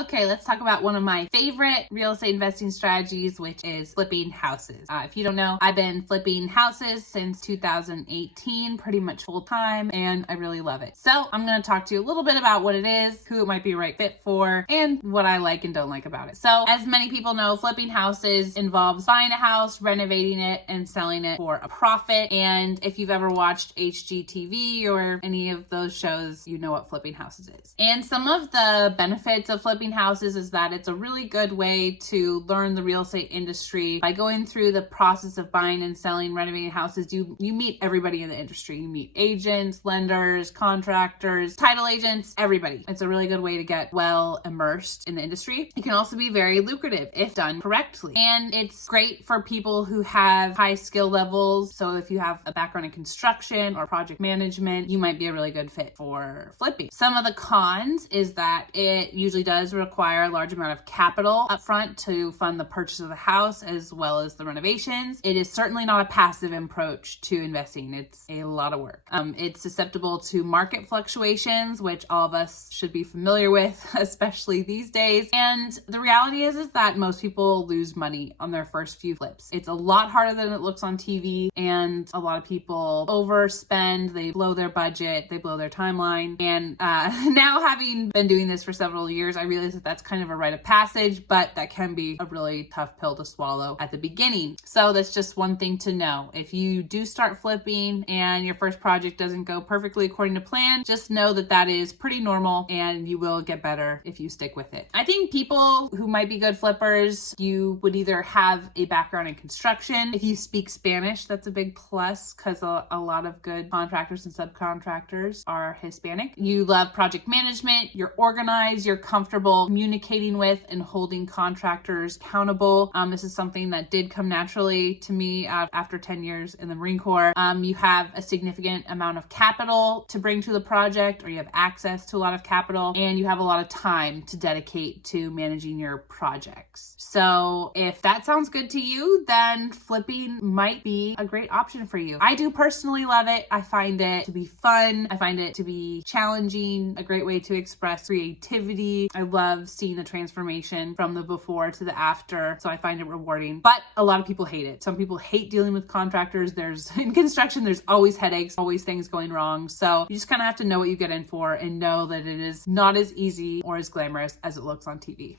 Okay, let's talk about one of my favorite real estate investing strategies, which is flipping houses. If you don't know, I've been flipping houses since 2018, pretty much full time, and I really love it. So I'm going to talk to you a little bit about what it is, who it might be a right fit for, and what I like and don't like about it. So as many people know, flipping houses involves buying a house, renovating it, and selling it for a profit. And if you've ever watched HGTV or any of those shows, you know what flipping houses is. And some of the benefits of flipping houses is that it's a really good way to learn the real estate industry. By going through the process of buying and selling, renovating houses, you meet everybody in the industry. You meet agents, lenders, contractors, title agents, everybody. It's a really good way to get well immersed in the industry. It can also be very lucrative if done correctly. And it's great for people who have high skill levels. So if you have a background in construction or project management, you might be a really good fit for flipping. Some of the cons is that it usually does require a large amount of capital upfront to fund the purchase of the house as well as the renovations. It is certainly not a passive approach to investing. It's a lot of work. It's susceptible to market fluctuations, which all of us should be familiar with, especially these days. And the reality is that most people lose money on their first few flips. It's a lot harder than it looks on TV, and a lot of people overspend, they blow their budget, they blow their timeline. And now, having been doing this for several years, I realize that that's kind of a rite of passage, but that can be a really tough pill to swallow at the beginning. So that's just one thing to know. If you do start flipping and your first project doesn't go perfectly according to plan, just know that that is pretty normal and you will get better if you stick with it. I think people who might be good flippers, you would either have a background in construction. If you speak Spanish, that's a big plus because a lot of good contractors and subcontractors are Hispanic. You love project management, you're organized, you're comfortable communicating with and holding contractors accountable. This is something that did come naturally to me after 10 years in the Marine Corps. You have a significant amount of capital to bring to the project, or you have access to a lot of capital, and you have a lot of time to dedicate to managing your projects. So if that sounds good to you, then flipping might be a great option for you. I do personally love it. I find it to be fun. I find it to be challenging, a great way to express creativity. I love seeing the transformation from the before to the after, so I find it rewarding. But a lot of people hate it. Some people hate dealing with contractors. In construction, there's always headaches, always things going wrong. So you just kind of have to know what you get in for and know that it is not as easy or as glamorous as it looks on TV.